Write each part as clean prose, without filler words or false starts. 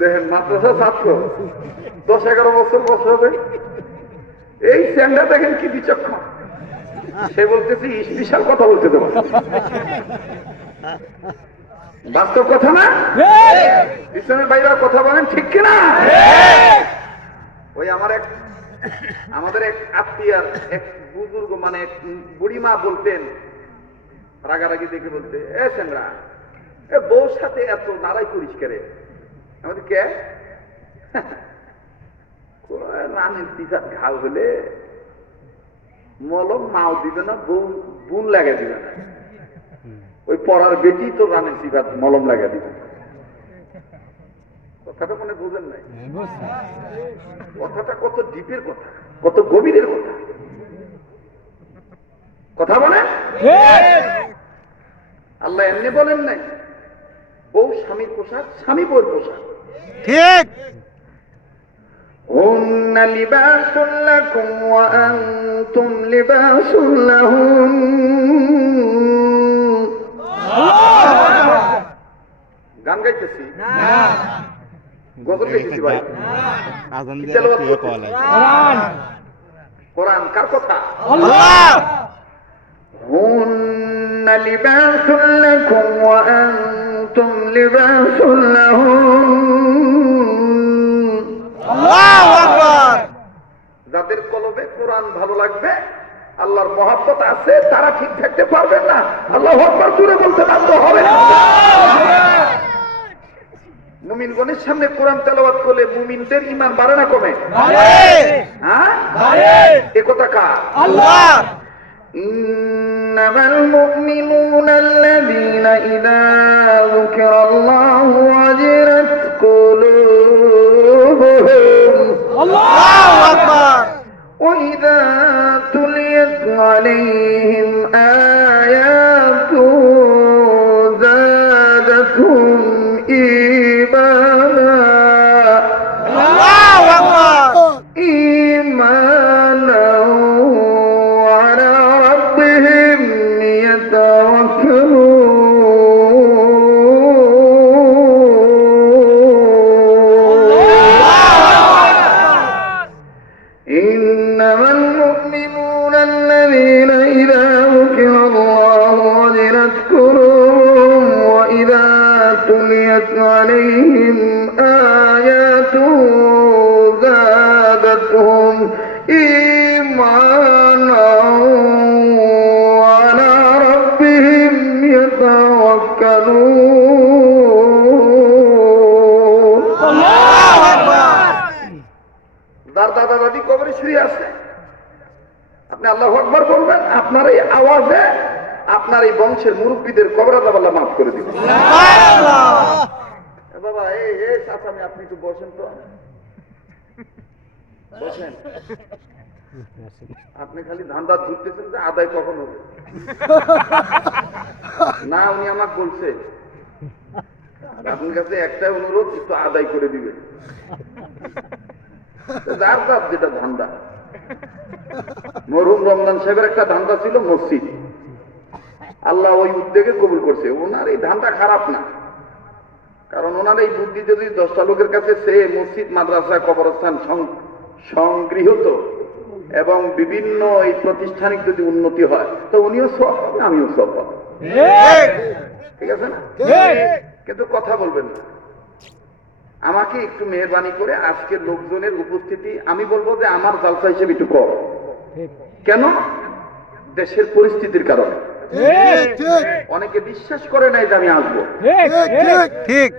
দেখেন মাদ্রাসা ছাত্র 10-11 বছর বয়স হবে, এই স্যান্ডা দেখেন কি বিচক্ষণ, সে বলতেছি বিশাল কথা বলতে দেবো, বাস্তব কথা না? ইসলামের বাইরে কথা বলেন ঠিক কিনা? ওই আমাদের এক আত্মীয়ার এক বুজুর্গ মানে বুড়িমা বলতেন, রাগারাগি দেখে বলতে, এ সেন্দ্রা এ বউর সাথে এত নাড়াই করিস কেরে? আমাদের কে রানের পিছাত ঘাল হলে মলম মাও দিবে না, বুন লাগা দিবে না, ওই পড়ার বেটি তো রানের পিছাত মলম লাগা দিবে। কথাটা মনে বুঝেন নাই? কথাটা কত ডিপের কথা, কত গভীরের কথা, কথা বলেন। আল্লাহ এমনি বলেন নাই বউ স্বামীর পোশাক, স্বামী বউর পোশাক। ঠিক। হুন্না লিবাসুন লাকুম ওয়া আনতুম লিবাসুন লাহুম। গান গাইতেছি না, গজল গাইতেছি ভাই। আজান দিয়ে তেলাওয়াত তুইও করতেছি। কলাই। কোরআন কার কথা? আল্লাহ। হুন্না লিবাসুন লাকুম ওয়া আনতুম লিবাসুন লাহুম। আল্লাহু আকবার। যাদের কলবে কোরআন ভালো লাগবে, আল্লাহর মহব্বত আছে, তারা ঠিক থাকতে পারবেন না। আল্লাহু আকবার জোরে বলতে বাধ্য হবে না। মুমিনগণের সামনে কোরআন তেলাওয়াত করলে মুমিনদের ঈমান বাড়ে না কমে? হ্যাঁ, এ কথা কার? আল্লাহ। ইন্নামাল মুমিনুনা আল্লাযীনা ইযা যুকিরাল্লাহু ওয়াজিলাত কুলুবুহুম। আল্লাহু আকবার। وإذا تليت عليهم آياته زادتهم إيمانا. الله أكبر. إيمانا وعلى ربهم يتوكلون. إنما المؤمنون الذين إذا ذكر الله وجلت قلوبهم وإذا تليت عليهم آياته زادتهم إيمانا وعلى ربهم يتوكلون. الله أكبر. দাদা দাদি কবরে শুয়ে আছে, আপনি আল্লাহু আকবার বলবেন, আপনার এই আওয়াজে আপনার এই বংশের মুরব্বীদের কবর আযাব আল্লাহ মাফ করে দিবেন। বাবা এই চাচামি আপনি একটু বসেন তো, বসেন। আপনি খালি ধান্দা ধরতেছেন যে আদায় কখন হবে না। উনি আমাকে বলছে আপনার কাছে একটাই অনুরোধ, একটু আদায় করে দিবেন। যার যার যেটা ধান্দা। মরহুম রমজান সাহেবের একটা ধান্দা ছিল মসজিদ, আল্লাহ ওই উদ্যোগে কবুল করছে। ওনার এই ধান্দা খারাপ না, কারণ ওনার এই বুদ্ধি যদি 10টা লোকের কাছে সে মসজিদ মাদ্রাসা কবরস্থান সংগৃহীত এবং বিভিন্ন এই প্রতিষ্ঠানিক যদি উন্নতি হয়, তো উনিও সব পাবেন, আমিও সব পাবো। ঠিক আছে না? কিন্তু কথা বলবেন না। আমাকে একটু মেহরবানি করে আজকের লোকজনের উপস্থিতি আমি বলবো যে আমার জালসা হিসেবে একটু কম। কেন? দেশের পরিস্থিতির কারণে অনেকে বিশ্বাস করে নাই যে আমি আসবো। ঠিক।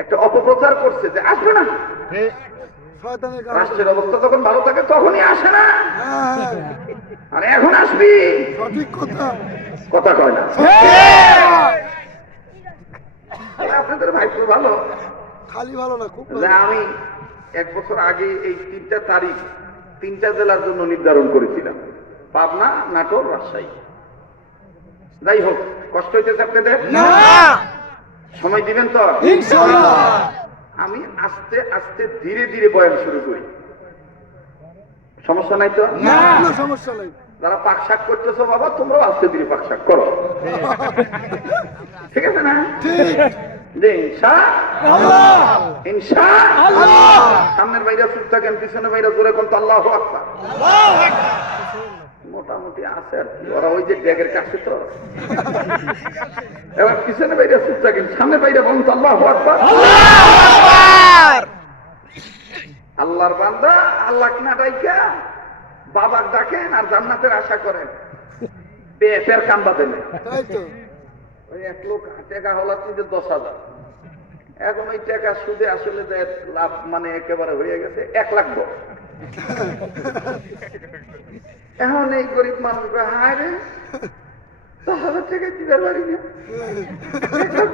একটা অপপ্রচার করছে যে আসবে না। রাষ্ট্রের অবস্থা যখন ভালো থাকে তখনই আসে না, আর এখন আসবি। সঠিক কথা। কথা কয় না। আপনাদের ভাগ্য ভালো, খালি ভালো না, খুব যে আমি 1 বছর আগে এই 3টা তারিখ 3টা জেলার জন্য নির্ধারণ করেছিলাম, পাবনা, নাটোর, রাজশাহী। যাই হোক, কষ্ট হইতেছে আপনাদের? সময় দিবেন তো ইনশাআল্লাহ। আমি আস্তে আস্তে ধীরে ধীরে বয়ান শুরু করি, সমস্যা নাই তো? কোনো সমস্যা নাই। যারা পাক শাক করতেছো বাবা, তোমরাও আস্তে ধীরে পাক শাক করো, ঠিক আছে না? যে ইনশা ইনশা সামনের বাইরে চুপ থাকেন, পিছনে বাইরে জোরে কোন তো আল্লাহু আকবার। মোটামুটি আছে আর কি, ওরা ওই যে ব্যাগের কাছে তো। এবার পিছনে বাইরে চুপ থাকেন, সামনে বাইরে বলুন তো আল্লাহু আকবার। আল্লাহর বান্দা আল্লাহ না ডাইকা বাবার ডাকেন আর জান্নাতের আশা করেন, পেটের কাম বাঁধে না। তাই তো। ওই এক লোক টাকা হলাচ্ছে যে 10,000, এখন ওই টাকা সুদে আসলে যে লাভ মানে একেবারে হয়ে গেছে 1,10,000। এখন এই গরিব মানুষ হায় রে 10,000 টাকা দিতে পারি না,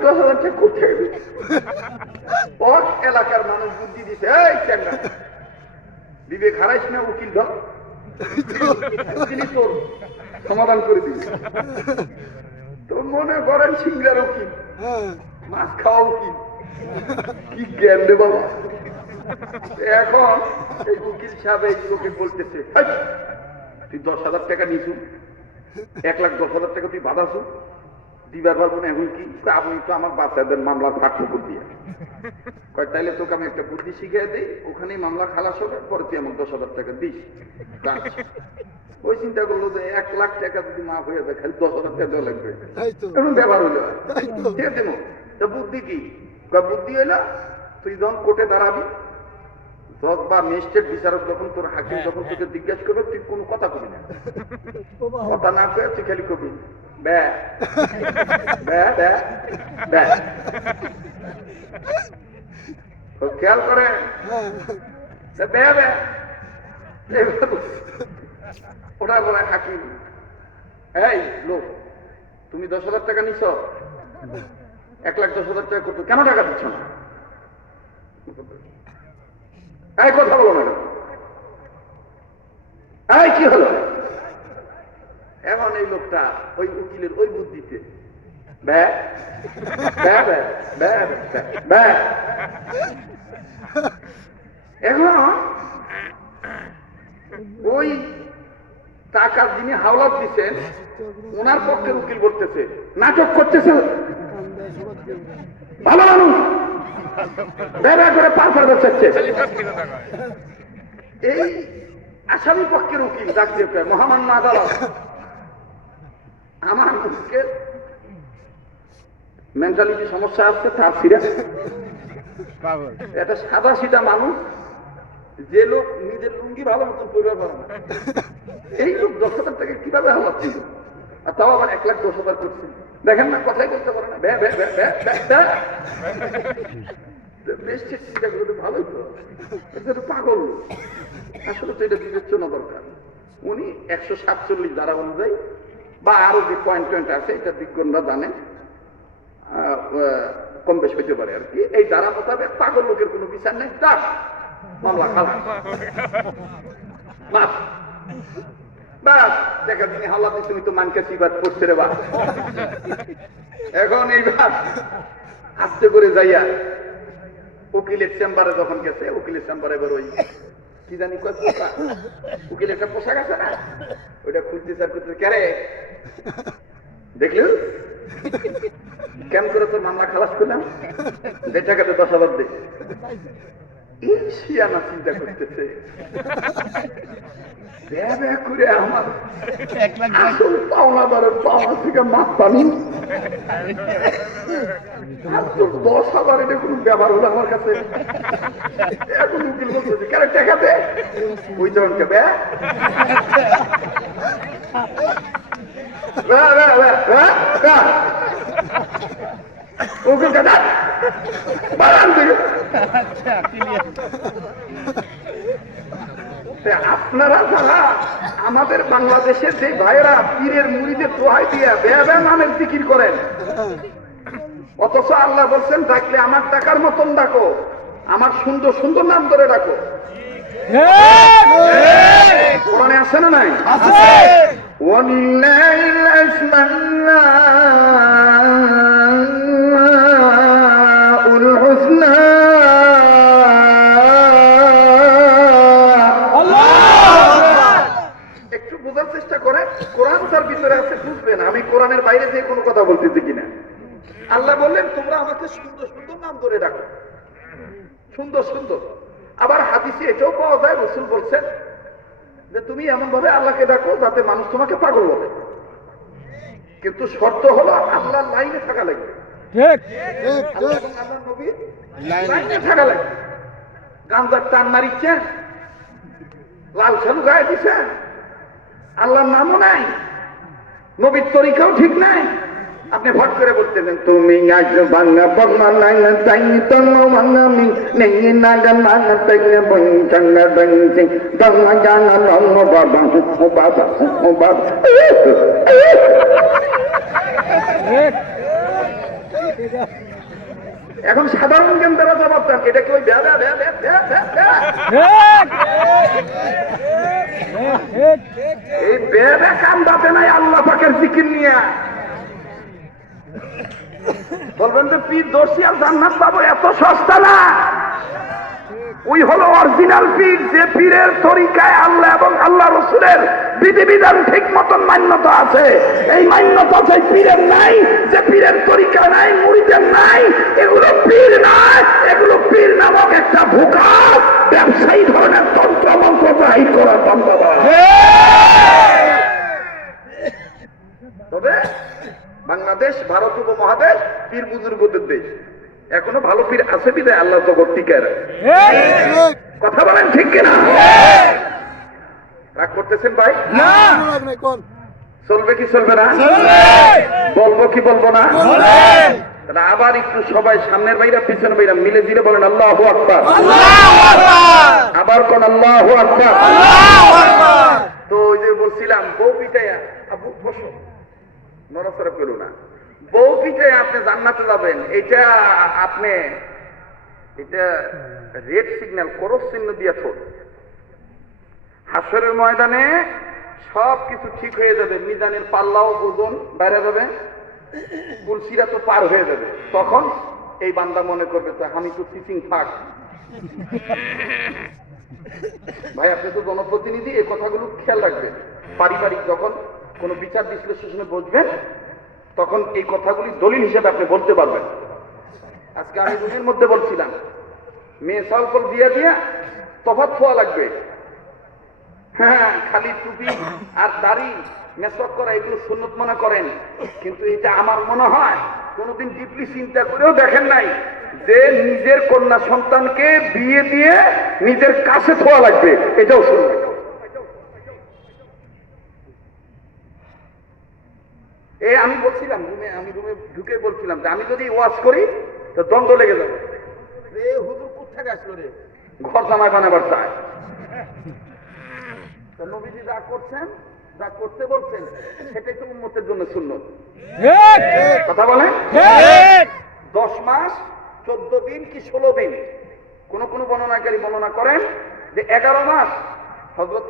10,000 টাকা কোথায় দিই? ওর এলাকার মানুষ বুদ্ধি দিছে, এই চ্যাংড়া বিবেক হারাইস না, উকিল ধর, উকিলই তোর সমাধান করে দিবি। তো মনে করেন সিংড়ার উকিল, হ্যাঁ মাছ খাওয়া উকিল, কি জ্ঞান রে বাবা। এখন এই উকিল সাহেব এই লোকে বলতেছে, "হাই, তুই 10,000 টাকা নিছু, 1,10,000 টাকা তুই বাধাছু, দিবার পারবো না, এখন কি? আপনি তো আমার বাচ্চাদের মামলার ফাঁকু করবি। কয় তাইলে তোকে আমি একটা বুদ্ধি শিখিয়ে দিই, ওখানেই মামলা খালাস হবে, পরে তুই আমার 10,000 টাকা দিস। ওই চিন্তা করলো যে 1,00,000 টাকা যদি মাফ হয়ে যায়, খালি 10,000 টাকা দেওয়া লাগবে, তাই তো। এমন ব্যাপার হইলো। তাই তো। ঠিক আছে মো, তা বুদ্ধি কি? কয় বুদ্ধি হইলো তুই যখন কোর্টে দাঁড়াবি, জজ বা ম্যাজিস্ট্রেট বিচারক যখন তোর হাকিম যখন তোকে জিজ্ঞাসা করবে, তুই কোনো কথা কবি না, কথা না কয়ে তুই খালি কবি ব্যা ব্যা ব্যা ব্যা। তো খেয়াল করে হ্যাঁ ব্যা ব্যা, ওটা বলে হাকিম, এই লোক তুমি 10,000 টাকা নিছ, 1,10,000 টাকা করতো, কেন টাকা দিচ্ছ না? এই কথা বলো না, এই কি হলো? এখন এই লোকটা ওই উকিলের ওই বুদ্ধিতে ব্যা ব্যা ব্যা ব্যা ব্যা ব্যা। এখন ওই টাকা যিনি হাওলাত দিচ্ছেন ওনার পক্ষে উকিল বলতেছে, নাটক করতেছে, ভালো মানুষ ব্যবহার করে পার পার বসাচ্ছে। এই আসামি পক্ষের উকিল ডাকতে মহামান্য আদালত, আমার মুখের মেন্টালিটি সমস্যা আছে, তার সিরিয়াস এটা সাদা সিধা মানুষ, যে লোক নিজের লুঙ্গি ভালো মতন পরিবার পারে না, এই লোক 10,000 টাকা কিভাবে হাওলাত ছিল, আর তাও আবার 1,10,000 করছে। দেখেন না, কথাই বলতে পারে না, ব্যা ব্যা ব্যা ব্যা ব্যা ব্যা। বেশ চিন্তা করতে ভালোই তো, এটা তো পাগল। আসলে তো এটা বিবেচনা দরকার। উনি 147 ধারা অনুযায়ী বা আরো যে পয়েন্ট টয়েন্ট আছে, এটা বিজ্ঞানরা জানে, কম বেশ হইতে পারে আর কি। এই ধারা মোতাবেক পাগল লোকের কোনো বিচার নেই, দাস মামলা খালা মাফ। বাস দেখা তিনি হাল্লা দিচ্ছ, তুমি তো মানকে সিবাদ করছে রে বা। এখন এইবার আস্তে করে যাইয়া উকিলের চেম্বারে যখন গেছে, উকিলের চেম্বারে এবার ওই কি জানি উকিলের একটা পোশাক আছে না, ওইটা খুঁজতে চার করতে, কেরে দেখলি কেমন করে তোর মামলা খালাস করলাম, যে টাকাতে 10,000 দে। শিয়ানা চিন্তা করতেছে, করে আমার আসল পাওনাদারের পাওনা থেকে মাছ পানি 10,000, এটা কোনো ব্যবহার হলো আমার কাছে। এখন উকিল বলতেছে, কেন টাকা দে, ওই জনকে ব্যা উকিল কাটা বাড়ান থেকে। আপনারা যারা আমাদের বাংলাদেশের যে ভাইয়েরা পীরের মুড়িদের দোহাই দিয়া ব্যয় ব্যয় নামের জিকির করেন, অথচ আল্লাহ বলছেন ডাকলে আমার টাকার মতন ডাকো, আমার সুন্দর সুন্দর নাম ধরে ডাকো। কোরআনে আছে না নাই? ওয়ালিল্লাহিল আসমাউল হুসনা, একটু বোঝার চেষ্টা করেন। কোরআন তার ভিতরে আছে, বুঝবেন আমি কোরআনের বাইরে থেকে কোনো কথা বলতেছি কিনা। আল্লাহ আল্লাহ বললেন তোমরা আমাকে সুন্দর সুন্দর নাম ধরে রাখো, সুন্দর সুন্দর। আবার হাদিসে এটাও পাওয়া যায়, রাসূল বলছেন যে তুমি এমন ভাবে আল্লাহকে ডাকো যাতে মানুষ তোমাকে পাগল বলে, কিন্তু শর্ত হলো আল্লাহর লাইনে থাকা লাগবে। ঠিক আল্লাহ ঠিক এবং আল্লাহর নবীর লাইনে থাকা লাগবে। গাঞ্জার টান মারিচ্ছেন, লাল সালু গায়ে দিচ্ছেন, আল্লাহর নামও নাই, নবীর তরিকাও ঠিক নাই, আপনি ভট করে বলতেছেন তুমি আজ বাংলা বর্মা নাঙ্গা তাই তন্ন বাংলা মি নেই নাগা নাগা তাই বই চঙ্গা দংসি দংমা জানা নন্ন বাবা ও বাবা ও বাবা। এখন সাধারণ জ্ঞান দ্বারা জবাব দেন, এটা কি ওই ব্যায়া ব্যায়া ব্যায়া ব্যায়া ব্যায়া ব্যায়া ব্যায়া? এই বেদে কাম বাতে নাই আল্লাহ পাকের জিকির নিয়ে বলবেন যে পীর দর্শি আর জান্নাত পাবো, এত সস্তা না। ওই হলো অরিজিনাল পীর, যে পীরের তরিকায় আল্লাহ এবং আল্লাহ রসুলের বিধিবিধান ঠিক মতন মান্যতা আছে। এই মান্যতা সেই পীরের নাই, যে পীরের তরিকা নাই, মুরিদের নাই, এগুলো পীর নয়, এগুলো পীর নামক একটা ভুকা ব্যবসায়ী ধরনের তন্ত্র মন্ত্র জাহির করার সম্ভাবনা। তবে বাংলাদেশ ভারত উপমহাদেশ পীর বুজুর্গদের দেশ, এখনো ভালো পীর আছে বিদায় আল্লাহ জগৎ টিকায় রাখে। কথা বলেন ঠিক কিনা? রাগ করতেছেন ভাই? কোন চলবে কি চলবে না? বলবো কি বলবো না? তাহলে আবার একটু সবাই সামনের বাইরা পিছনের বাইরা মিলে দিলে বলেন আল্লাহু আকবার। আবার কোন আল্লাহু আকবার। তো ওই যে বলছিলাম বউ পিটাইয়া, আবু বসো, নড়াচড়া করো না, বউ পিটাইয়া আপনি জান্নাতে যাবেন, এটা আপনি এটা রেড সিগন্যাল ক্রস চিহ্ন দিয়ে ছোট। হাসরের ময়দানে সব কিছু ঠিক হয়ে যাবে, মিজানের পাল্লাও ওজন বাইরে যাবে, কুলসিরা তো পার হয়ে যাবে। তখন এই বান্দা মনে করবে তো আমি তো টিচিং থাক। ভাই আপনি তো জনপ্রতিনিধি, এই কথাগুলো খেয়াল রাখবেন। পারিবারিক যখন কোনো বিচার বিশ্লেষণে বসবেন তখন এই কথাগুলি দলিল হিসেবে আপনি বলতে পারবেন। আজকে আমি দুদিনের মধ্যে বলছিলাম মেয়ে সালফল দিয়া দিয়া তফাৎ হওয়া লাগবে। হ্যাঁ, খালি টুপি আর দাড়ি মেসওয়াক করা এগুলো সুন্নত মনে করেন, কিন্তু এটা আমার মনে হয় কোনোদিন ডিপলি চিন্তা করেও দেখেন নাই যে নিজের কন্যা সন্তানকে বিয়ে দিয়ে নিজের কাছে থোয়া লাগবে, এটাও শুনবে। আমি বলছিলাম আমি রুমে ঢুকে বলছিলাম যে আমি যদি ওয়াজ করি তো দ্বন্দ্ব লেগে যাবে, রে হুজুর কোথেকে আসলো রে, ঘর জামাই বানাবার চায়। নবীজি যা করছেন, যা করতে বলছেন সেটাই তো উম্মতের জন্য সুন্নত। কথা বলেন 10 মাস 14 দিন কি 16 দিন, কোন কোন বর্ণনাকারী বর্ণনা করেন যে 11 মাস হযরত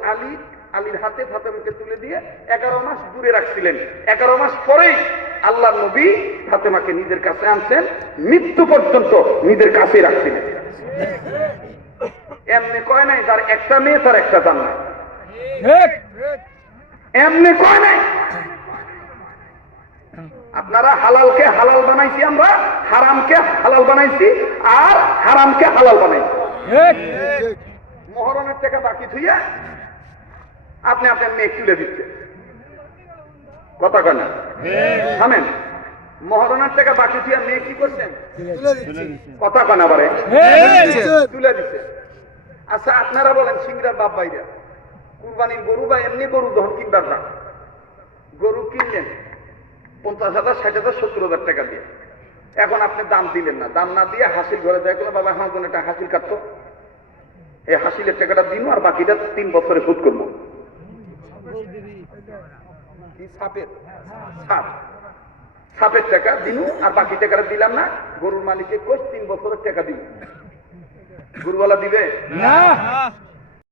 আলীর হাতে ফাতেমাকে তুলে দিয়ে 11 মাস দূরে রাখছিলেন। 11 মাস পরেই আল্লাহর নবী ফাতেমাকে নিজের কাছে আনছেন, মৃত্যু পর্যন্ত নিজের কাছে রাখছিলেন। এমনি কয় নাই যার একটা মেয়ে তার একটা জান্নাত, এমনি কয় নাই। আপনারা হালালকে হালাল বানাইছি, আমরা হারামকে হালাল বানাইছি, আর হারামকে হালাল বানাইছি। মহরমের টাকা বাকি থুইয়া আপনি আপনার মেয়ে তুলে দিচ্ছেন, কথা কেন থামেন। মহরমের টাকা বাকি থুইয়া মেয়ে কি করছেন, কথা কেন আবার তুলে দিচ্ছে। আচ্ছা আপনারা বলেন সিংড়ার বাপ ভাইরা কুরবানির গরু বা এমনি গরু যখন কিনবার না, গরু কিনলেন 50,000 60,000 70,000 টাকা দিয়ে, এখন আপনি দাম দিলেন না, দাম না দিয়ে হাসিল ঘরে যায় বলে বাবা আমার জন্য একটা হাসিল কাটতো, এই হাসিলের টাকাটা দিন আর বাকিটা 3 বছরে শোধ করবো। সাপের টাকা দিন আর বাকি টাকাটা দিলাম না, গরুর মালিককে কোষ 3 বছরের টাকা দিব, গরুওয়ালা দিবে না।